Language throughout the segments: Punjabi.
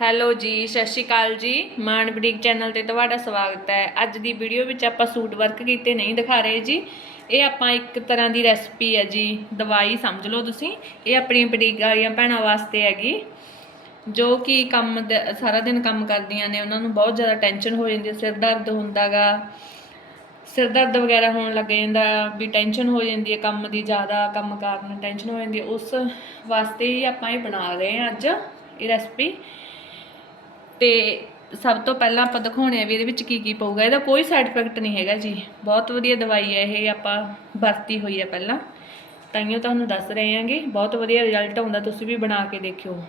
ਹੈਲੋ ਜੀ, ਸਤਿ ਸ਼੍ਰੀ ਅਕਾਲ ਜੀ। ਮਾਨ ਬੁਟੀਕ ਚੈਨਲ ਤੇ ਤੁਹਾਡਾ ਸਵਾਗਤ ਹੈ। ਅੱਜ ਦੀ ਵੀਡੀਓ ਵਿੱਚ ਆਪਾਂ ਸੂਟ ਵਰਕ ਕੀਤੇ ਨਹੀਂ ਦਿਖਾ ਰਹੇ ਜੀ। ਇਹ ਆਪਾਂ ਇੱਕ ਤਰ੍ਹਾਂ ਦੀ ਰੈਸਪੀ ਹੈ ਜੀ। ਦਵਾਈ ਸਮਝ ਲਓ ਤੁਸੀਂ। ਇਹ ਆਪਣੀ ਬੁਟੀਕ ਵਾਲੀਆਂ ਭੈਣਾਂ ਵਾਸਤੇ ਹੈਗੀ। ਜੋ ਕਿ ਕੰਮ ਸਾਰਾ ਦਿਨ ਕੰਮ ਕਰਦੀਆਂ ਨੇ। ਉਹਨਾਂ ਨੂੰ ਬਹੁਤ ਜ਼ਿਆਦਾ ਟੈਨਸ਼ਨ ਹੋ ਜਾਂਦੀ ਹੈ। ਸਿਰ ਦਰਦ ਹੁੰਦਾਗਾ। ਸਿਰ ਦਰਦ ਵਗੈਰਾ ਹੋਣ ਲੱਗ ਜਾਂਦਾ, ਵੀ ਟੈਨਸ਼ਨ ਹੋ ਜਾਂਦੀ ਹੈ ਕੰਮ ਦੀ, ਜ਼ਿਆਦਾ ਕੰਮ ਕਾਰਨ ਟੈਨਸ਼ਨ ਹੋ ਜਾਂਦੀ ਹੈ। ਉਸ ਵਾਸਤੇ ਹੀ ਆਪਾਂ ਇਹ ਬਣਾ ਰਹੇ ਹਾਂ ਅੱਜ ਇਹ ਰੈਸਪੀ ਤੇ ਸਭ ਤੋਂ ਪਹਿਲਾਂ ਆਪਾਂ ਦਿਖਾਉਣੇ ਆ ਵੀ ਇਹਦੇ ਵਿੱਚ ਕੀ ਕੀ ਪਊਗਾ। ਇਹਦਾ ਕੋਈ ਸਾਈਡ ਇਫੈਕਟ ਨਹੀਂ ਹੈਗਾ ਜੀ। ਬਹੁਤ ਵਧੀਆ ਦਵਾਈ ਹੈ ਇਹ, ਆਪਾਂ ਵਰਤੀ ਹੋਈ ਹੈ ਪਹਿਲਾਂ। ਤਾਈਓ ਤੁਹਾਨੂੰ ਦੱਸ ਰਹੇ ਹਾਂਗੇ, ਬਹੁਤ ਵਧੀਆ ਰਿਜ਼ਲਟ ਆਉਂਦਾ, ਤੁਸੀਂ ਵੀ ਬਣਾ ਕੇ ਦੇਖਿਓ।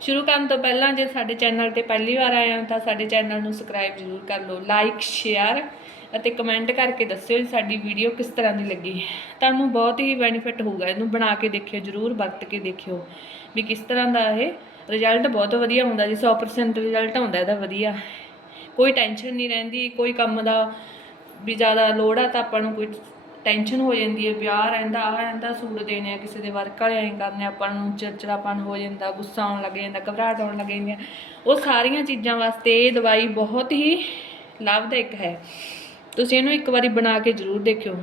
ਸ਼ੁਰੂ ਕਰਨ ਤੋਂ ਪਹਿਲਾਂ ਜੇ ਸਾਡੇ ਚੈਨਲ ਤੇ ਪਹਿਲੀ ਵਾਰ ਆਏ ਹੋ ਤਾਂ ਸਾਡੇ ਚੈਨਲ ਨੂੰ ਸਬਸਕ੍ਰਾਈਬ ਜ਼ਰੂਰ ਕਰ ਲਓ ਲਾਈਕ ਸ਼ੇਅਰ ਅਤੇ ਕਮੈਂਟ ਕਰਕੇ ਦੱਸਿਓ ਜੀ ਸਾਡੀ ਵੀਡੀਓ ਕਿਸ ਤਰ੍ਹਾਂ ਦੀ ਲੱਗੀ। ਤੁਹਾਨੂੰ ਬਹੁਤ ਹੀ ਬੈਨੀਫਿਟ ਹੋਊਗਾ, ਇਹਨੂੰ ਬਣਾ ਕੇ ਦੇਖਿਓ, ਜ਼ਰੂਰ ਵਰਤ ਕੇ ਦੇਖਿਓ ਵੀ ਕਿਸ ਤਰ੍ਹਾਂ ਦਾ ਇਹ ਰਿਜ਼ਲਟ ਬਹੁਤ ਵਧੀਆ ਹੁੰਦਾ ਜੀ 100% ਰਿਜ਼ਲਟ ਆਉਂਦਾ ਇਹਦਾ ਵਧੀਆ। ਕੋਈ ਟੈਨਸ਼ਨ ਨਹੀਂ ਰਹਿੰਦੀ, ਕੋਈ ਕੰਮ ਦਾ ਵੀ ਜ਼ਿਆਦਾ ਲੋੜ ਆ ਤਾਂ ਆਪਾਂ ਨੂੰ ਕੋਈ ਟੈਨਸ਼ਨ ਹੋ ਜਾਂਦੀ ਹੈ ਵਿਆਹ ਰਹਿੰਦਾ ਆ ਰਹਿੰਦਾ, ਸੂਟ ਦੇਣੇ ਆ, ਕਿਸੇ ਦੇ ਵਰਕ ਵਾਲੇ ਐਂ ਕਰਨੇ ਆਪਾਂ ਨੂੰ ਚਿੜਚਿੜਾਪਨ ਹੋ ਜਾਂਦਾ, ਗੁੱਸਾ ਆਉਣ ਲੱਗ ਜਾਂਦਾ, ਘਬਰਾਹਟ ਆਉਣ ਲੱਗ ਜਾਂਦੀ ਹੈ ਉਹ ਸਾਰੀਆਂ ਚੀਜ਼ਾਂ ਵਾਸਤੇ ਇਹ ਦਵਾਈ ਬਹੁਤ ਹੀ ਲਾਭਦਾਇਕ ਹੈ। ਤੁਸੀਂ ਇਹਨੂੰ ਇੱਕ ਵਾਰੀ ਬਣਾ ਕੇ ਜ਼ਰੂਰ ਦੇਖਿਓ।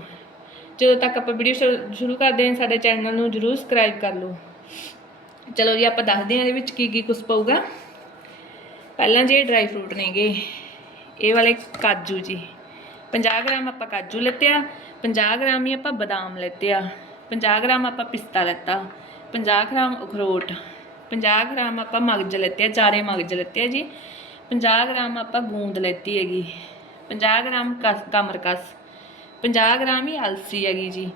ਜਦੋਂ ਤੱਕ ਆਪਾਂ ਵੀਡੀਓ ਸ਼ੁਰੂ ਕਰਦੇ ਹਾਂ, ਸਾਡੇ ਚੈਨਲ ਨੂੰ ਜ਼ਰੂਰ ਸਬਸਕ੍ਰਾਈਬ ਕਰ ਲਓ। ਚਲੋ ਜੀ, ਆਪਾਂ ਦੱਸਦੇ ਹਾਂ ਇਹਦੇ ਵਿੱਚ ਕੀ ਕੀ ਕੁਝ ਪਊਗਾ। ਪਹਿਲਾਂ ਜੀ ਡਰਾਈ ਫਰੂਟ ਨੇਗੇ ਇਹ ਵਾਲੇ ਕਾਜੂ ਜੀ। 50 ਗ੍ਰਾਮ ਆਪਾਂ ਕਾਜੂ ਲੈਤੇ ਆ 50 ਗ੍ਰਾਮ ਹੀ ਆਪਾਂ ਬਦਾਮ ਲੈਤੇ ਆ 50 ਗ੍ਰਾਮ ਆਪਾਂ ਪਿਸਤਾ ਲੈਤਾ 50 ਗ੍ਰਾਮ ਅਖਰੋਟ 50 ਗ੍ਰਾਮ ਆਪਾਂ ਮਗਜ ਲੈਤੇ ਆ ਚਾਰੇ ਮਗਜ ਲੈਤੇ ਆ ਜੀ। 50 ਗ੍ਰਾਮ ਆਪਾਂ ਗੂੰਦ ਲੈਤੀ ਹੈਗੀ 50 ਗ੍ਰਾਮ ਕਸ, ਕਮਰਕਸ 50 ਗ੍ਰਾਮ ਹੀ ਅਲਸੀ ਹੈਗੀ ਜੀ।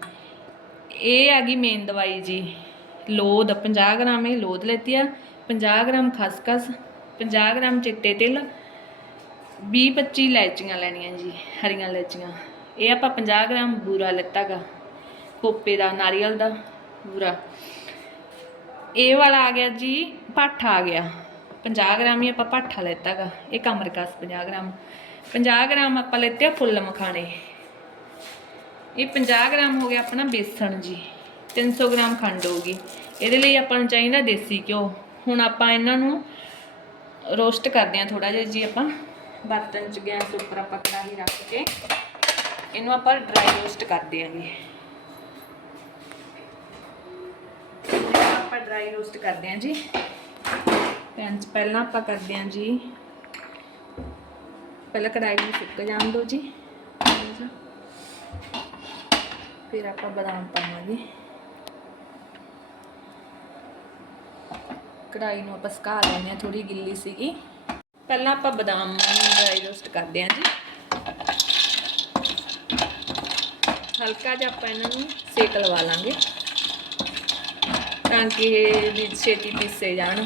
ਇਹ ਹੈਗੀ ਮੇਨ ਦਵਾਈ ਜੀ। ਲੋਦ 50 ਗ੍ਰਾਮ ਇਹ ਲੋਦ ਲੈਤੀ ਆ 50 ਗ੍ਰਾਮ ਖਸਖਸ 50 ਗ੍ਰਾਮ ਚਿੱਟੇ ਤਿਲ 20 25 ਇਲਾਇਚੀਆਂ ਲੈਣੀਆਂ ਜੀ, ਹਰੀਆਂ ਇਲਾਇਚੀਆਂ। ਇਹ ਆਪਾਂ 50 ਗ੍ਰਾਮ ਬੂਰਾ ਲੈਤਾਗਾ ਖੋਪੇ ਦਾ, ਨਾਰੀਅਲ ਦਾ ਬੂਰਾ। ਇਹ ਵਾਲਾ ਆ ਗਿਆ ਜੀ ਪਾਠਾ ਆ ਗਿਆ। 50 ਗ੍ਰਾਮ ਹੀ ਆਪਾਂ ਪਾਠਾ ਲੈਤਾਗਾ, ਇਹ ਕਮਰਕਸ 50 ਗ੍ਰਾਮ। 50 ਗ੍ਰਾਮ ਆਪਾਂ ਲੈਤੇ ਫੁੱਲ ਮਖਾਣੇ। ਇਹ 50 ਗ੍ਰਾਮ ਹੋ ਗਿਆ ਆਪਣਾ ਬੇਸਣ ਜੀ। 300 ਗ੍ਰਾਮ ਖੰਡ ਹੋਊਗੀ। ਇਹਦੇ ਲਈ ਆਪਾਂ ਨੂੰ ਚਾਹੀਦਾ ਦੇਸੀ ਘਿਓ। ਹੁਣ ਆਪਾਂ ਇਹਨਾਂ ਨੂੰ ਰੋਸਟ ਕਰਦੇ ਹਾਂ ਥੋੜਾ ਜਿਹਾ ਜੀ, ਆਪਾਂ ਬਰਤਨ 'ਚ ਗੈਸ ਉੱਪਰ ਆਪਾਂ ਕੜਾਹੀ ਰੱਖ ਕੇ ਇਹਨੂੰ ਆਪਾਂ ਡਰਾਈ ਰੋਸਟ ਕਰਦੇ ਹਾਂ ਜੀ ਆਪਾਂ ਡਰਾਈ ਰੋਸਟ ਕਰਦੇ ਹਾਂ ਜੀ। ਪੈਨ 'ਚ ਪਹਿਲਾਂ ਆਪਾਂ ਕਰਦੇ ਹਾਂ ਜੀ। ਪਹਿਲਾਂ ਕੜਾਹੀ ਨੂੰ ਸੁੱਕ ਜਾਣ ਦਿਓ ਜੀ। ਫਿਰ ਆਪਾਂ ਬਦਾਮ ਪਾਵਾਂਗੇ। ਕੜਾਈ ਨੂੰ ਆਪਾਂ ਸੁਕਾ ਲੈਂਦੇ ਹਾਂ ਥੋੜੀ ਗਿੱਲੀ ਸੀਗੀ। ਪਹਿਲਾਂ ਆਪਾਂ ਬਦਾਮ ਨੂੰ ਡਰਾਈ ਰੋਸਟ ਕਰਦੇ ਹਾਂ ਜੀ। ਹਲਕਾ ਜਿਹਾ ਆਪਾਂ ਇਹਨਾਂ ਨੂੰ ਸੇਕ ਲਵਾ ਲਾਂਗੇ, ਤਾਂ ਕਿ ਇਹ ਵੀ ਛੇਤੀ ਪੀਸੇ ਜਾਣ।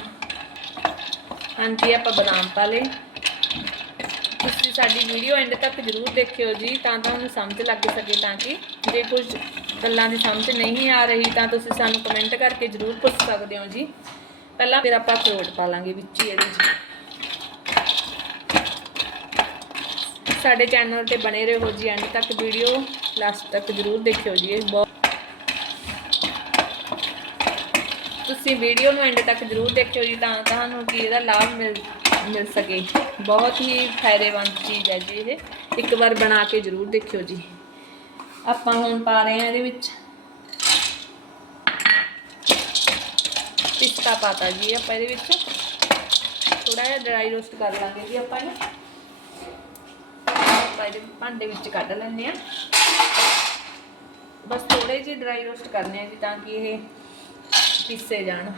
ਹਾਂਜੀ ਆਪਾਂ ਬਦਾਮ ਪਾ ਲਏ। ਤੁਸੀਂ ਸਾਡੀ ਵੀਡੀਓ ਐਂਡ ਤੱਕ ਜ਼ਰੂਰ ਦੇਖਿਓ ਜੀ, ਤਾਂ ਤੁਹਾਨੂੰ ਸਮਝ ਲੱਗ ਸਕੇ, ਤਾਂ ਕਿ ਜੇ ਕੁਝ ਗੱਲਾਂ ਦੀ ਸਮਝ ਨਹੀਂ ਆ ਰਹੀ, ਤਾਂ ਤੁਸੀਂ ਸਾਨੂੰ ਕਮੈਂਟ ਕਰਕੇ ਜ਼ਰੂਰ ਪੁੱਛ ਸਕਦੇ ਹੋ ਜੀ। ਪਹਿਲਾਂ ਫਿਰ ਆਪਾਂ ਅਖਰੋਟ ਪਾ ਲਾਂਗੇ ਵਿੱਚ ਹੀ ਇਹਦੇ ਜੀ ਸਾਡੇ ਚੈਨਲ ਤੇ ਬਣੇ ਰਹੋ ਜੀ ਐਂਡ ਤੱਕ ਵੀਡੀਓ ਲਾਸਟ ਤੱਕ ਜ਼ਰੂਰ ਦੇਖਿਓ ਜੀ, ਇਹ ਬਹੁਤ ਤੁਸੀਂ ਵੀਡੀਓ ਨੂੰ ਐਂਡ ਤੱਕ ਜ਼ਰੂਰ ਦੇਖਿਓ ਜੀ, ਤਾਂ ਤੁਹਾਨੂੰ ਕੀ ਇਹਦਾ ਲਾਭ ਮਿਲ ਮਿਲ ਸਕੇ। ਬਹੁਤ ਹੀ ਫਾਇਦੇਮੰਦ ਚੀਜ਼ ਹੈ ਜੀ ਇਹ। ਇੱਕ ਵਾਰ ਬਣਾ ਕੇ ਜ਼ਰੂਰ ਦੇਖਿਓ ਜੀ। ਆਪਾਂ ਹੁਣ ਪਾ ਰਹੇ ਹਾਂ ਇਹਦੇ ਵਿੱਚ। ਪਿਸਤਾ ਪਾਤਾ ਜੀ ਆਪਾਂ ਇਹਦੇ ਵਿੱਚ। ਥੋੜਾ ਜਿਹਾ ਡਰਾਈ ਰੋਸਟ ਕਰ ਲਾਂਗੇ ਜੀ ਆਪਾਂ ਇਹਨੂੰ। ਆਪਾਂ ਇਹਦੇ ਭਾਂਡੇ ਵਿੱਚ ਕੱਢ ਲੈਂਦੇ ਆ ਬਸ ਥੋੜੇ ਜਿਹੇ ਡਰਾਈ ਰੋਸਟ ਕਰਨੇ ਆ ਜੀ ਤਾਂ ਕਿ ਇਹ ਪੀਸੇ ਜਾਣ।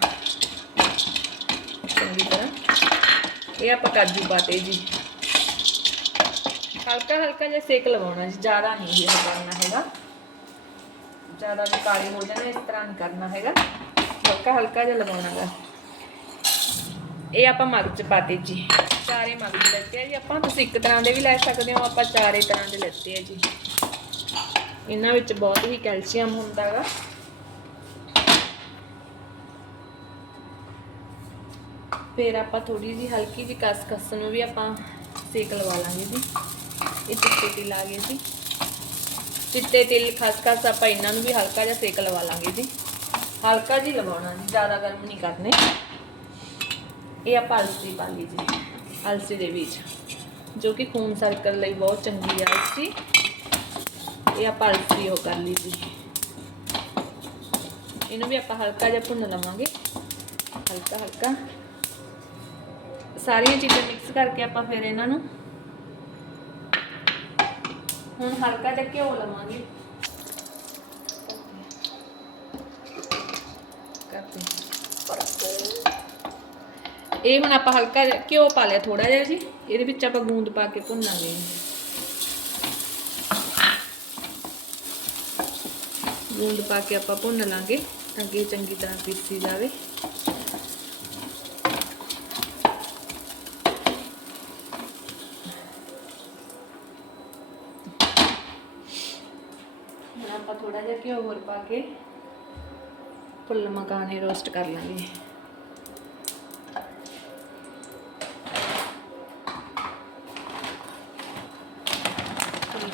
ਚੰਗੀ ਤਰ੍ਹਾਂ। ਇਹ ਆਪਾਂ ਕਾਜੂ ਪਾਤੇ ਜੀ। ਹਲਕਾ ਹਲਕਾ ਜਿਹਾ ਸੇਕ ਲਵਾਉਣਾ ਜੀ, ਜ਼ਿਆਦਾ ਨਹੀਂ ਇਹ ਕਰਨਾ ਹੈਗਾ। ਜ਼ਿਆਦਾ ਵੀ ਕਾਲੇ ਹੋ ਜਾਣਾ, ਇਸ ਤਰ੍ਹਾਂ ਨਹੀਂ ਕਰਨਾ ਹੈਗਾ। ਹਲਕਾ ਹਲਕਾ ਜਿਹਾ ਲਗਾਉਣਾ ਇਹ ਆਪਾਂ ਮਗਜ ਪਾਤੇ ਜੀ। ਚਾਰੇ ਮਗਜ ਲੈਤੇ ਆ ਜੀ। ਆਪਾਂ ਤੁਸੀਂ ਇੱਕ ਤਰ੍ਹਾਂ ਦੇ ਵੀ ਲੈ ਸਕਦੇ ਹੋ, ਆਪਾਂ ਚਾਰੇ ਤਰ੍ਹਾਂ ਦੇ ਲੈਤੇ ਆ ਜੀ। ਇਹਨਾਂ ਵਿੱਚ ਬਹੁਤ ਹੀ ਕੈਲਸ਼ੀਅਮ ਹੁੰਦਾ ਫਿਰ ਆਪਾਂ ਥੋੜੀ ਜੀ ਹਲਕੀ ਜੀ ਕਸਕਸ ਨੂੰ ਵੀ ਆਪਾਂ ਸੇਕ ਲਵਾ ਲਾਂਗੇ ਜੀ। ਇਹ ਚਿੱਟੇ ਤਿਲ ਆ ਗਏ ਜੀ। ਚਿੱਟੇ ਤਿਲ, ਖਸਖਸ ਆਪਾਂ ਇਹਨਾਂ ਨੂੰ ਵੀ ਹਲਕਾ ਜਿਹਾ ਸੇਕ ਲਵਾ ਲਾਂਗੇ ਜੀ। ਹਲਕਾ ਜੀ ਲਵਾਉਣਾ ਜੀ, ਜ਼ਿਆਦਾ ਗਰਮ ਨਹੀਂ ਕਰਨੇ। ਇਹ ਆਪਾਂ ਅਲਸੀ ਪਾ ਲਈ ਜੀ, ਅਲਸੀ ਦੇ ਵਿੱਚ, ਜੋ ਕਿ ਖੂਨ ਸਰਕਲ ਲਈ ਬਹੁਤ ਚੰਗੀ ਹੈ ਅਲਸੀ। ਇਹ ਆਪਾਂ ਅਲਸੀ ਉਹ ਕਰ ਲਈ ਜੀ। ਇਹਨੂੰ ਵੀ ਆਪਾਂ ਹਲਕਾ ਜਿਹਾ ਭੁੰਨ ਲਵਾਂਗੇ। ਹਲਕਾ ਹਲਕਾ। ਸਾਰੀਆਂ ਚੀਜ਼ਾਂ ਮਿਕਸ ਕਰਕੇ ਆਪਾਂ ਫਿਰ ਇਹਨਾਂ ਨੂੰ ਹੁਣ ਹਲਕਾ ਜਿਹਾ ਘਿਓ ਲਵਾਂਗੇ। ਇਹ ਹੁਣ ਆਪਾਂ ਹਲਕਾ ਜਿਹਾ ਘਿਓ ਪਾ ਲਿਆ ਥੋੜਾ ਜਿਹਾ ਜੀ, ਇਹਦੇ ਵਿੱਚ ਆਪਾਂ ਗੂੰਦ ਪਾ ਕੇ ਭੁੰਨਾਂਗੇ। ਗੂੰਦ ਪਾ ਕੇ ਆਪਾਂ ਭੁੰਨ ਲਾਂਗੇ ਤਾਂ ਕਿ ਚੰਗੀ ਤਰ੍ਹਾਂ ਪੀਸੀ ਜਾਵੇ। ਹੁਣ ਆਪਾਂ ਥੋੜਾ ਜਿਹਾ ਘਿਓ ਹੋਰ ਪਾ ਕੇ ਫੁੱਲ ਮਕਾਨੇ ਰੋਸਟ ਕਰ ਲਾਂਗੇ। ਆਪਾਂ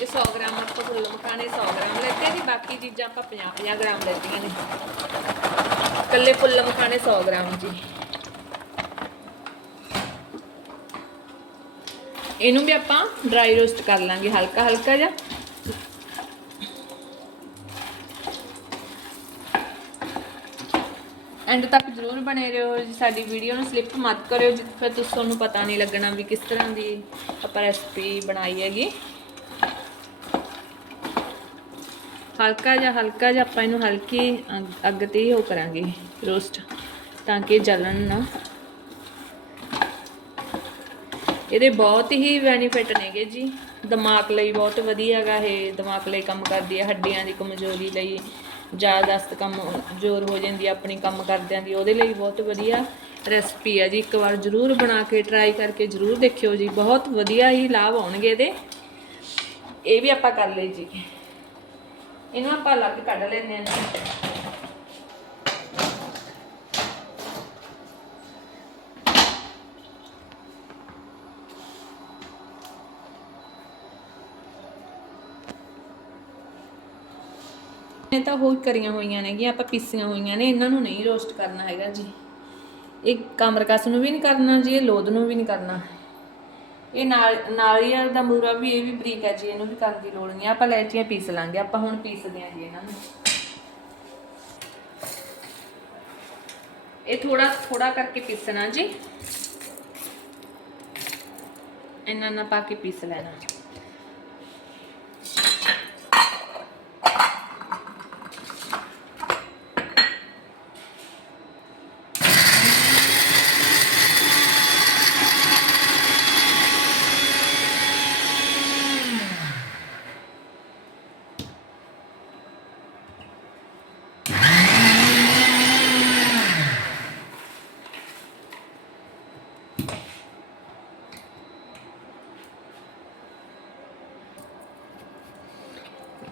ਇਹ 100 ਗ੍ਰਾਮ ਆਪਾਂ ਫੁੱਲ ਮਖਾਣੇ 100 ਗ੍ਰਾਮ ਲੈਤੇ ਜੀ ਬਾਕੀ ਚੀਜ਼ਾਂ ਆਪਾਂ 50 50 ਗ੍ਰਾਮ ਲੈਤੀਆਂ ਨੇ। ਇਕੱਲੇ ਫੁੱਲ ਮਖਾਣੇ 100 ਗ੍ਰਾਮ ਜੀ। ਇਹਨੂੰ ਵੀ ਆਪਾਂ ਡਰਾਈ ਰੋਸਟ ਕਰ ਲਾਂਗੇ ਹਲਕਾ ਹਲਕਾ ਜਿਹਾ। ਐਂਡ ਤੱਕ ਜ਼ਰੂਰ ਬਣੇ ਰਹੋ ਜੀ, ਸਾਡੀ ਵੀਡੀਓ ਨੂੰ ਸਲਿੱਪ ਮਤ ਕਰਿਓ ਜਿ ਤੁਸੀਂ ਤੁਹਾਨੂੰ ਪਤਾ ਨਹੀਂ ਲੱਗਣਾ ਵੀ ਕਿਸ ਤਰ੍ਹਾਂ ਦੀ ਆਪਾਂ ਰੈਸਪੀ ਬਣਾਈ ਹੈਗੀ। ਹਲਕਾ ਜਿਹਾ ਹਲਕਾ ਜਿਹਾ ਆਪਾਂ ਇਹਨੂੰ ਹਲਕੀ ਅੱਗ- ਅੱਗ ਤੇ ਹੀ ਉਹ ਕਰਾਂਗੇ ਰੋਸਟ ਤਾਂ ਕਿ ਜਲਣ ਨਾ। ਇਹਦੇ ਬਹੁਤ ਹੀ ਬੈਨੀਫਿਟ ਨੇਗੇ ਜੀ। ਦਿਮਾਗ ਲਈ ਬਹੁਤ ਵਧੀਆ ਹੈਗਾ ਇਹ, ਦਿਮਾਗ ਲਈ ਕੰਮ ਕਰਦੀ ਹੈ, ਹੱਡੀਆਂ ਦੀ ਕਮਜ਼ੋਰੀ ਲਈ। ਜ਼ਬਰਦਸਤ ਕੰਮ ਜ਼ੋਰ ਹੋ ਜਾਂਦੀ ਹੈ ਆਪਣੀ ਕੰਮ ਕਰਦਿਆਂ ਦੀ, ਉਹਦੇ ਲਈ ਬਹੁਤ ਵਧੀਆ ਰੈਸਪੀ ਆ ਜੀ। ਇੱਕ ਵਾਰ ਜ਼ਰੂਰ ਬਣਾ ਕੇ ਟਰਾਈ ਕਰਕੇ ਜ਼ਰੂਰ ਦੇਖਿਓ ਜੀ। ਬਹੁਤ ਵਧੀਆ ਹੀ ਲਾਭ ਆਉਣਗੇ ਇਹਦੇ। ਇਹ ਵੀ ਆਪਾਂ ਕਰ ਲਈ ਜੀ। ਇਹਨੂੰ ਆਪਾਂ ਅਲੱਗ ਕੱਢ ਲੈਂਦੇ ਹਾਂ ਜੀ। ਤਾਂ ਹੋਰ ਕਰੀਆਂ ਹੋਈਆਂ ਨੇਗੀਆਂ ਆਪਾਂ ਪੀਸੀਆਂ ਹੋਈਆਂ ਨੇ, ਇਹਨਾਂ ਨੂੰ ਨਹੀਂ ਰੋਸਟ ਕਰਨਾ ਹੈਗਾ ਜੀ। ਇਹ ਕਮਰਕਸ ਨੂੰ ਵੀ ਨਹੀਂ ਕਰਨਾ ਜੀ, ਇਹ ਲੋਦ ਨੂੰ ਵੀ ਨਹੀਂ ਕਰਨਾ। ਇਹ ਨਾਲ ਨਾਲੀਅਲ ਦਾ ਮੂਰਾ ਵੀ, ਇਹ ਵੀ ਬਰੀਕ ਹੈ ਜੀ, ਇਹਨੂੰ ਵੀ ਕਰਨ ਦੀ ਲੋੜ ਨਹੀਂ। ਆਪਾਂ ਲੈਚੀਆਂ ਪੀਸ ਲਾਂਗੇ, ਆਪਾਂ ਹੁਣ ਪੀਸਦੇ ਹਾਂ ਜੀ ਇਹਨਾਂ ਨੂੰ। ਇਹ ਥੋੜਾ ਥੋੜਾ ਕਰਕੇ ਪੀਸਣਾ ਜੀ। ਇਹਨਾਂ ਨਾਲ ਪਾ ਕੇ ਪੀਸ ਲੈਣਾ।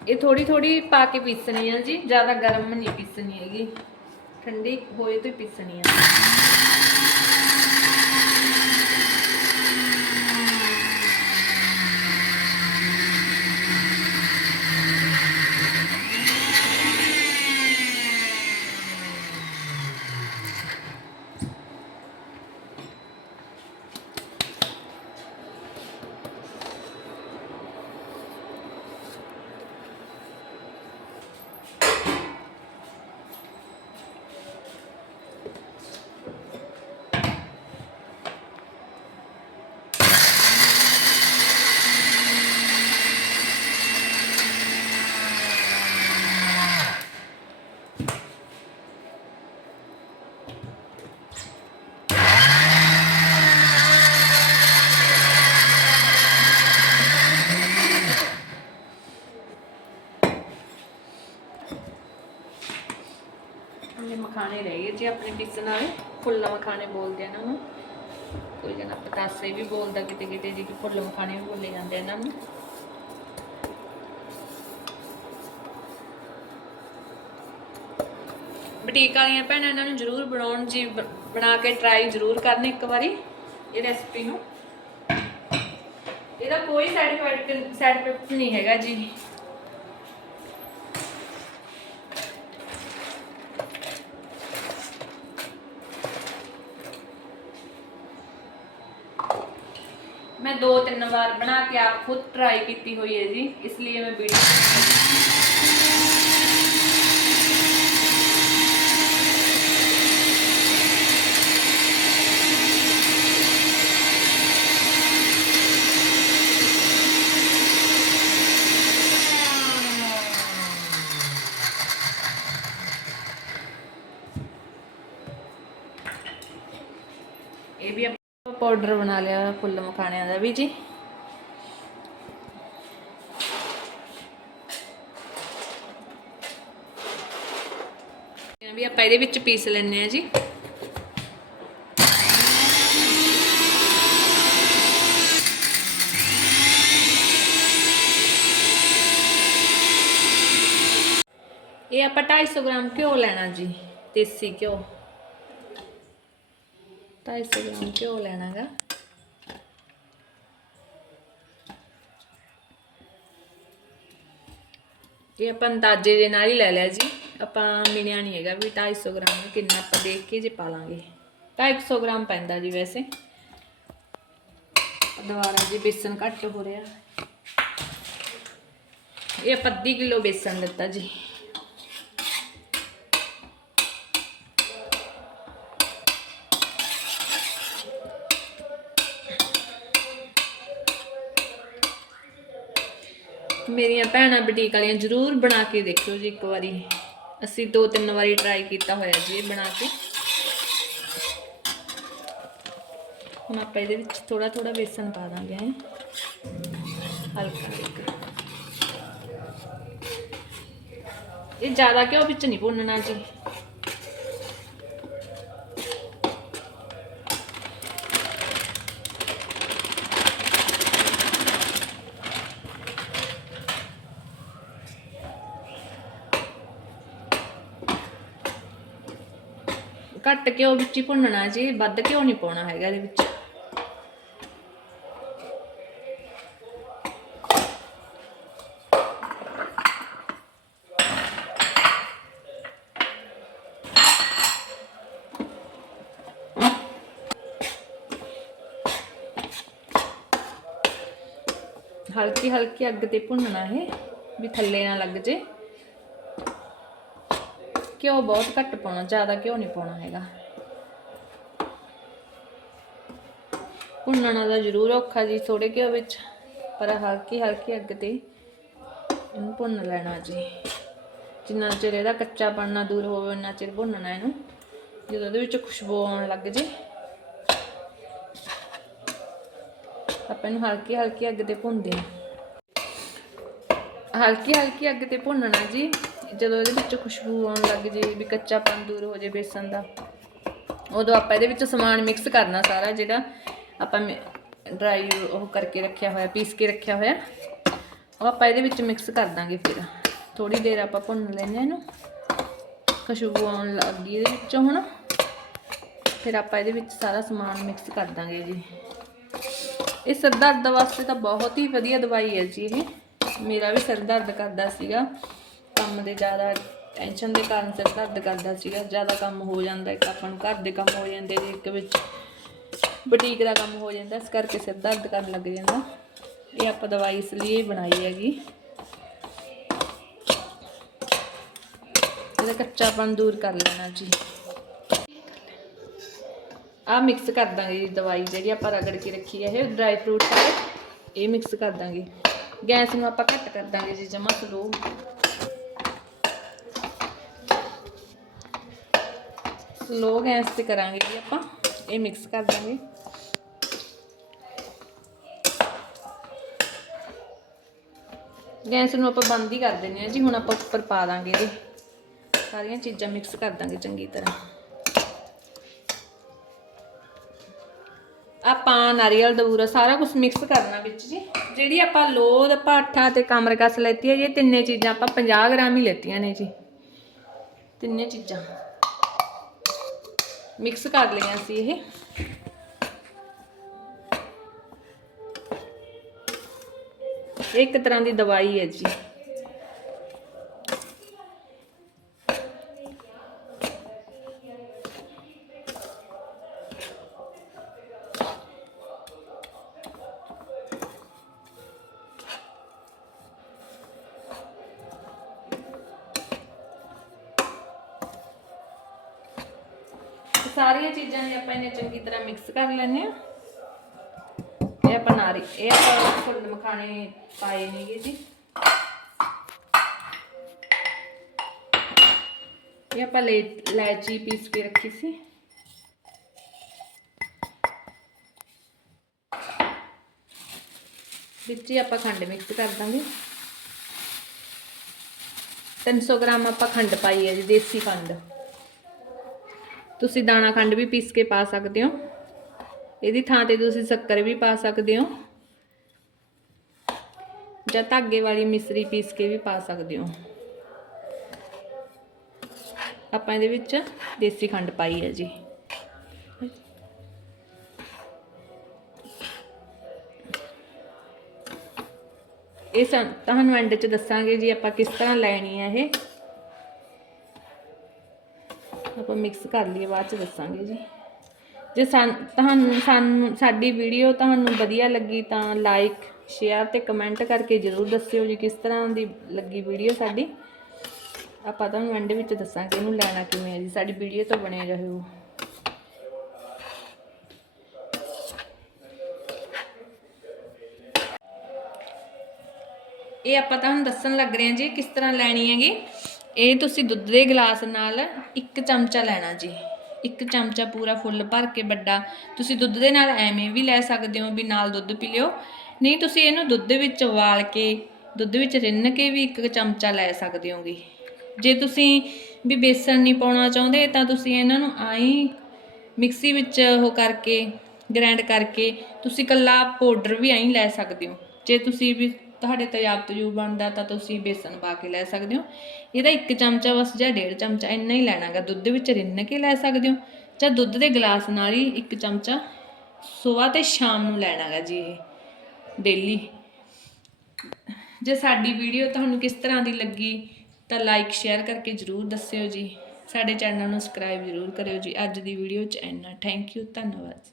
ਇਹ ਥੋੜੀ ਥੋੜੀ ਪਾ ਕੇ ਪੀਸਣੀ ਆ ਜੀ, ਜ਼ਿਆਦਾ ਗਰਮ ਨਹੀਂ ਪੀਸਣੀ ਹੈਗੀ। ਠੰਡੀ ਹੋਏ ਤੋਂ ਹੀ ਪੀਸਣੀ ਆ ਇਹ ਮਖਾਣੇ ਰਹਿ ਗਏ ਜੀ, ਆਪਣੇ ਪੀਸਣ ਵਾਲੇ ਫੁੱਲ ਮਖਾਣੇ ਬੋਲਦੇ ਆ ਇਹਨਾਂ ਨੂੰ। ਕੋਈ ਜਣਾ ਪਤਾਸੇ ਵੀ ਬੋਲਦਾ ਕਿਤੇ ਕਿਤੇ, ਜੀ ਕਿ ਫੁੱਲ ਮਖਾਣੇ ਵੀ ਬੋਲੇ ਜਾਂਦੇ ਇਹਨਾਂ ਨੂੰ। ਬੁਟੀਕ ਵਾਲੀਆਂ ਭੈਣਾਂ ਇਹਨਾਂ ਨੂੰ ਜ਼ਰੂਰ ਬਣਾਉਣ ਜੀ ਬਣਾ ਕੇ ਟਰਾਈ ਜ਼ਰੂਰ ਕਰਨ ਇੱਕ ਵਾਰੀ, ਇਹ ਰੈਸਪੀ ਨੂੰ। ਇਹਦਾ ਕੋਈ ਸਾਈਡ ਇਫੈਕਟ ਸਾਈਡ ਇਫੈਕਟ ਨਹੀਂ ਹੈਗਾ ਜੀ। ਦੋ ਤਿੰਨ ਵਾਰ ਬਣਾ ਕੇ ਆਪ ਖੁਦ ਟਰਾਈ ਕੀਤੀ ਹੋਈ ਹੈ ਜੀ ਇਸ ਲਈ ਮੈਂ ਵੀਡੀਓ ਇਹ ਵੀ ਆਪਾਂ ਪਾਊਡਰ ਬਣਾ ਲਿਆ ਫੁੱਲ ਮਖਾਣਿਆਂ ਦਾ। ਵੀ ਜੀ? ਵੀ ਆਪਾਂ ਇਹਦੇ ਵਿੱਚ ਪੀਸ ਲੈਣੇ ਆ ਜੀ। ਇਹ ਆਪਾਂ 250 ਗ੍ਰਾਮ ਘਿਓ ਲੈਣਾ ਜੀ, ਦੇਸੀ ਘਿਓ। 250 ਗ੍ਰਾਮ ਘਿਓ ਲੈਣਾਗਾ। ਇਹ ਆਪਾਂ ਅੰਦਾਜ਼ੇ ਦੇ ਨਾਲ ਹੀ ਲੈ ਲਿਆ ਜੀ। ਆਪਾਂ ਮਿਣਿਆ ਨਹੀਂ ਹੈਗਾ ਵੀ 250 ਗ੍ਰਾਮ ਕਿੰਨਾ ਆਪਾਂ ਦੇਖ ਕੇ ਜੇ ਪਾ ਲਾਂਗੇ 250 ਗ੍ਰਾਮ ਪੈਂਦਾ ਜੀ ਵੈਸੇ। ਦੁਬਾਰਾ ਜੀ ਬੇਸਨ ਘੱਟ ਹੋ ਰਿਹਾ। ਇਹ ਆਪਾਂ ਅੱਧੀ ਕਿਲੋ ਬੇਸਨ ਦਿੱਤਾ ਜੀ। ਮੇਰੀਆਂ ਭੈਣਾਂ ਬੁਟੀਕ ਵਾਲੀਆਂ ਜ਼ਰੂਰ ਬਣਾ ਕੇ ਦੇਖਿਓ ਜੀ ਇੱਕ ਵਾਰੀ। ਅਸੀਂ ਦੋ ਤਿੰਨ ਵਾਰੀ ਟਰਾਈ ਕੀਤਾ ਹੋਇਆ ਜੀ ਇਹ ਬਣਾ ਕੇ। ਹੁਣ ਆਪਾਂ ਇਹਦੇ ਵਿੱਚ ਥੋੜਾ ਥੋੜਾ ਬੇਸਨ ਪਾ ਦਾਂਗੇ, ਹੈ। ਹਲਕਾ ਹਲਕਾ। ਇਹ ਜ਼ਿਆਦਾ ਘਿਓ ਵਿੱਚ ਨਹੀਂ ਭੁੰਨਣਾ ਜੀ। ਘੱਟ ਘਿਓ ਵਿੱਚ ਹੀ ਭੁੰਨਣਾ ਜੀ, ਵੱਧ ਘਿਓ ਨਹੀਂ ਪਾਉਣਾ ਹੈਗਾ ਇਹਦੇ ਵਿੱਚ। ਹਲਕੀ ਹਲਕੀ ਅੱਗ ਤੇ ਭੁੰਨਣਾ ਹੈ ਵੀ ਥੱਲੇ ਨਾ ਲੱਗ ਜੇ। ਘਿਓ ਬਹੁਤ ਘੱਟ ਪਾਉਣਾ, ਜ਼ਿਆਦਾ ਘਿਓ ਨਹੀਂ ਪਾਉਣਾ ਹੈਗਾ। ਭੁੰਨਣਾ ਦਾ ਜ਼ਰੂਰ ਔਖਾ ਜੀ ਥੋੜੇ ਘਿਓ ਵਿੱਚ, ਪਰ ਹਲਕੀ ਹਲਕੀ ਅੱਗ ਤੇ ਇਹਨੂੰ ਭੁੰਨ ਲੈਣਾ ਜੀ। ਜਿੰਨਾ ਚਿਰ ਇਹਦਾ ਕੱਚਾ ਬਣਨਾ ਦੂਰ ਹੋਵੇ ਉਨਾ ਚਿਰ ਭੁੰਨਣਾ ਇਹਨੂੰ। ਜਦੋਂ ਇਹਦੇ ਵਿੱਚ ਖੁਸ਼ਬੂ ਆਉਣ ਲੱਗ ਜੇ, ਆਪਾਂ ਇਹਨੂੰ ਹਲਕੀ ਹਲਕੀ ਅੱਗ ਤੇ ਭੁੰਨਦੇ ਹਾਂ। ਹਲਕੀ ਹਲਕੀ ਅੱਗ ਤੇ ਭੁੰਨਣਾ ਜੀ। ਜਦੋਂ ਇਹਦੇ ਵਿੱਚੋਂ ਖੁਸ਼ਬੂ ਆਉਣ ਲੱਗ ਜੇ ਵੀ ਕੱਚਾਪਨ ਦੂਰ ਹੋ ਜੇ ਬੇਸਨ ਦਾ, ਉਦੋਂ ਆਪਾਂ ਇਹਦੇ ਵਿੱਚ ਸਮਾਨ ਮਿਕਸ ਕਰਨਾ ਸਾਰਾ ਜਿਹੜਾ ਆਪਾਂ ਡਰਾਈ ਉਹ ਕਰਕੇ ਰੱਖਿਆ ਹੋਇਆ, ਪੀਸ ਕੇ ਰੱਖਿਆ ਹੋਇਆ, ਉਹ ਆਪਾਂ ਇਹਦੇ ਵਿੱਚ ਮਿਕਸ ਕਰ ਦਾਂਗੇ ਫਿਰ। ਥੋੜੀ ਦੇਰ ਆਪਾਂ ਭੁੰਨ ਲੈਂਦੇ ਹਾਂ ਇਹਨੂੰ। ਖੁਸ਼ਬੂ ਆਉਣ ਲੱਗ ਗਈ ਇਹਦੇ ਵਿੱਚੋਂ ਹੁਣ। ਫਿਰ ਆਪਾਂ ਇਹਦੇ ਵਿੱਚ ਸਾਰਾ ਸਮਾਨ ਮਿਕਸ ਕਰ ਦਾਂਗੇ ਜੀ। ਇਹ ਸਿਰ ਦਰਦ ਵਾਸਤੇ ਤਾਂ ਬਹੁਤ ਹੀ ਵਧੀਆ ਦਵਾਈ ਹੈ ਜੀ ਇਹ। ਮੇਰਾ ਵੀ ਸਿਰ ਦਰਦ ਕਰਦਾ ਸੀਗਾ। ਕੰਮ ਦੇ ਜ਼ਿਆਦਾ ਟੈਨਸ਼ਨ ਦੇ ਕਾਰਨ ਸਿਰ ਦਰਦ ਕਰਦਾ ਸੀਗਾ, ਜ਼ਿਆਦਾ ਕੰਮ ਹੋ ਜਾਂਦਾ, ਇੱਕ ਆਪਾਂ ਨੂੰ ਘਰ ਦੇ ਕੰਮ ਹੋ ਜਾਂਦੇ ਜੀ ਇੱਕ ਵਿੱਚ ਬੁਟੀਕ ਦਾ ਕੰਮ ਹੋ ਜਾਂਦਾ, ਇਸ ਕਰਕੇ ਸਿਰ ਦਰਦ ਕਰਨ ਲੱਗ ਜਾਂਦਾ। ਇਹ ਆਪਾਂ ਦਵਾਈ ਇਸ ਲਈ ਬਣਾਈ ਹੈਗੀ। ਇਹਦਾ ਕੱਚਾਪਨ ਦੂਰ ਕਰ ਲੈਣਾ ਜੀ। ਆ ਮਿਕਸ ਕਰ ਦਾਂਗੇ ਜੀ ਦਵਾਈ ਜਿਹੜੀ ਆਪਾਂ ਰਗੜ ਕੇ ਰੱਖੀ ਹੈ, ਇਹ ਡਰਾਈ ਫਰੂਟ ਸਾਰੇ ਇਹ ਮਿਕਸ ਕਰ ਦਾਂਗੇ। ਗੈਸ ਨੂੰ ਆਪਾਂ ਘੱਟ ਕਰ ਦਾਂਗੇ ਜੀ, ਜਮਾ ਸਲੋ ਸਲੋ ਗੈਸ ਤੇ ਕਰਾਂਗੇ ਜੀ ਆਪਾਂ, ਇਹ ਮਿਕਸ ਕਰ ਦਾਂਗੇ। ਗੈਸ ਨੂੰ ਆਪਾਂ ਬੰਦ ਹੀ ਕਰ ਦਿੰਦੇ ਹਾਂ ਜੀ, ਹੁਣ ਆਪਾਂ ਉੱਪਰ ਪਾ ਦਾਂਗੇ ਇਹ। ਸਾਰੀਆਂ ਚੀਜ਼ਾਂ ਮਿਕਸ ਕਰ ਦਾਂਗੇ ਚੰਗੀ ਤਰ੍ਹਾਂ। ਆਪਾਂ ਨਾਰੀਅਲ ਦਬੂਰਾ ਸਾਰਾ ਕੁਝ ਮਿਕਸ ਕਰਨਾ ਵਿੱਚ ਜੀ। ਜਿਹੜੀ ਆਪਾਂ ਲੋਹ ਪਾਠਾ ਤੇ ਕਮਰਕਸ ਲੈਤੀ ਹੈ, ਇਹ ਤਿੰਨੇ ਚੀਜ਼ਾਂ ਆਪਾਂ 50 ਗ੍ਰਾਮ ਹੀ ਲੈਤੀਆਂ ਨੇ ਜੀ। ਤਿੰਨੇ ਚੀਜ਼ਾਂ। ਮਿਕਸ ਕਰ ਲਈਆਂ ਸੀ ਇਹ। ਇਹ ਇੱਕ ਤਰ੍ਹਾਂ ਦੀ ਦਵਾਈ ਹੈ ਜੀ। ਕਰ ਲੈਣੇ ਆ। ਇਹ ਆਪਾਂ ਨਾਰੀ ਇਹ ਆਪਾਂ ਫੁੱਲ ਮਖਾਣੇ ਪਾਏ ਨੇਗੇ ਜੀ। ਇਹ ਆਪਾਂ ਲੈ ਲੈਚੀ ਪੀਸ ਕੇ ਰੱਖੀ ਸੀ। ਵਿੱਚ ਹੀ ਆਪਾਂ ਖੰਡ ਮਿਕਸ ਕਰ ਦਾਂਗੇ। 300 ਗ੍ਰਾਮ ਆਪਾਂ ਖੰਡ ਪਾਈ ਹੈ ਜੀ, ਦੇਸੀ ਖੰਡ। ਤੁਸੀਂ ਦਾਣਾ ਖੰਡ ਵੀ ਪੀਸ ਕੇ ਪਾ ਸਕਦੇ ਹੋ। ਇਹਦੀ ਥਾਂ ਤੇ ਤੁਸੀਂ ਸ਼ੱਕਰ ਵੀ ਪਾ ਸਕਦੇ ਹੋ। ਜਾਂ ਧਾਗੇ ਵਾਲੀ ਮਿਸਰੀ ਪੀਸ ਕੇ ਵੀ ਪਾ ਸਕਦੇ ਹੋ। ਆਪਾਂ ਇਹਦੇ ਵਿੱਚ ਦੇਸੀ ਖੰਡ ਪਾਈ ਹੈ ਜੀ। ਇਹ ਸਾ- ਤੁਹਾਨੂੰ ਐਂਡ 'ਚ ਦੱਸਾਂਗੇ ਜੀ ਆਪਾਂ ਕਿਸ ਤਰ੍ਹਾਂ ਲੈਣੀ ਹੈ ਇਹ। ਆਪਾਂ ਮਿਕਸ ਕਰ ਲਈਏ, ਬਾਅਦ 'ਚ ਦੱਸਾਂਗੇ ਜੀ। ਜੇ ਸਾਨ- ਤੁਹਾਨੂੰ ਸਾਨੂੰ, ਸਾਡੀ ਵੀਡੀਓ ਤੁਹਾਨੂੰ ਵਧੀਆ ਲੱਗੀ ਤਾਂ ਲਾਈਕ ਸ਼ੇਅਰ ਤੇ ਕਮੈਂਟ ਕਰਕੇ ਜਰੂਰ ਦੱਸਿਓ ਜੀ ਕਿਸ ਤਰ੍ਹਾਂ ਦੀ ਲੱਗੀ ਵੀਡੀਓ ਸਾਡੀ। ਆਪਾਂ ਤੁਹਾਨੂੰ ਐਂਡ ਵਿੱਚ ਦੱਸਾਂਗੇ ਇਹਨੂੰ ਲੈਣਾ ਕਿਵੇਂ ਹੈ ਜੀ, ਸਾਡੀ ਵੀਡੀਓ ਤੋਂ ਬਣੇ ਰਹੋ। ਇਹ ਆਪਾਂ ਤੁਹਾਨੂੰ ਦੱਸਣ ਲੱਗ ਰਹੇ ਹਾਂ ਜੀ ਕਿਸ ਤਰ੍ਹਾਂ ਲੈਣੀ ਹੈਗੀ। ਇਹ ਤੁਸੀਂ ਦੁੱਧ ਦੇ ਗਲਾਸ ਨਾਲ ਇੱਕ ਚਮਚਾ ਲੈਣਾ ਜੀ। ਇੱਕ ਚਮਚਾ ਪੂਰਾ ਫੁੱਲ ਭਰ ਕੇ ਵੱਡਾ, ਤੁਸੀਂ ਦੁੱਧ ਦੇ ਨਾਲ ਐਵੇਂ ਵੀ ਲੈ ਸਕਦੇ ਹੋ ਵੀ ਨਾਲ ਦੁੱਧ ਪੀ ਲਿਓ। ਨਹੀਂ, ਤੁਸੀਂ ਇਹਨੂੰ ਦੁੱਧ ਵਿੱਚ ਉਬਾਲ ਕੇ, ਦੁੱਧ ਵਿੱਚ ਰਿੰਨ ਕੇ ਵੀ ਇੱਕ ਚਮਚਾ ਲੈ ਸਕਦੇ ਹੋਗੇ। ਜੇ ਤੁਸੀਂ ਵੀ ਬੇਸਣ ਨਹੀਂ ਪਾਉਣਾ ਚਾਹੁੰਦੇ, ਤਾਂ ਤੁਸੀਂ ਇਹਨਾਂ ਨੂੰ ਆਈ ਮਿਕਸੀ ਵਿੱਚ ਉਹ ਕਰਕੇ ਗ੍ਰਾਈਂਡ ਕਰਕੇ ਤੁਸੀਂ ਕੱਲਾ ਪਾਊਡਰ ਵੀ ਐਂ ਲੈ ਸਕਦੇ ਹੋ। ਜੇ ਤੁਸੀਂ ਵੀ ਤੁਹਾਡੇ ਤੇਜ਼ਾਬ ਤਜੂਬ ਬਣਦਾ ਤਾਂ ਤੁਸੀਂ ਬੇਸਨ ਪਾ ਕੇ ਲੈ ਸਕਦੇ ਹੋ। ਇਹਦਾ ਇੱਕ ਚਮਚਾ ਬਸ ਜਾਂ ਡੇਢ ਚਮਚਾ ਇੰਨਾ ਹੀ ਲੈਣਾਗਾ। ਦੁੱਧ ਵਿੱਚ ਰਿੰਨ ਕੇ ਲੈ ਸਕਦੇ ਹੋ ਜਾਂ ਦੁੱਧ ਦੇ ਗਲਾਸ ਨਾਲ ਹੀ ਇੱਕ ਚਮਚਾ ਸਵੇਰ ਤੇ ਸ਼ਾਮ ਨੂੰ ਲੈਣਾਗਾ ਜੀ ਇਹ ਡੇਲੀ। ਜੇ ਸਾਡੀ ਵੀਡੀਓ ਤੁਹਾਨੂੰ ਕਿਸ ਤਰ੍ਹਾਂ ਦੀ ਲੱਗੀ ਤਾਂ ਲਾਈਕ ਸ਼ੇਅਰ ਕਰਕੇ ਜਰੂਰ ਦੱਸਿਓ ਜੀ। ਸਾਡੇ ਚੈਨਲ ਨੂੰ ਸਬਸਕ੍ਰਾਈਬ ਜਰੂਰ ਕਰਿਓ ਜੀ। ਅੱਜ ਦੀ ਵੀਡੀਓ ਚ ਇੰਨਾ। ਥੈਂਕ ਯੂ ਧੰਨਵਾਦ।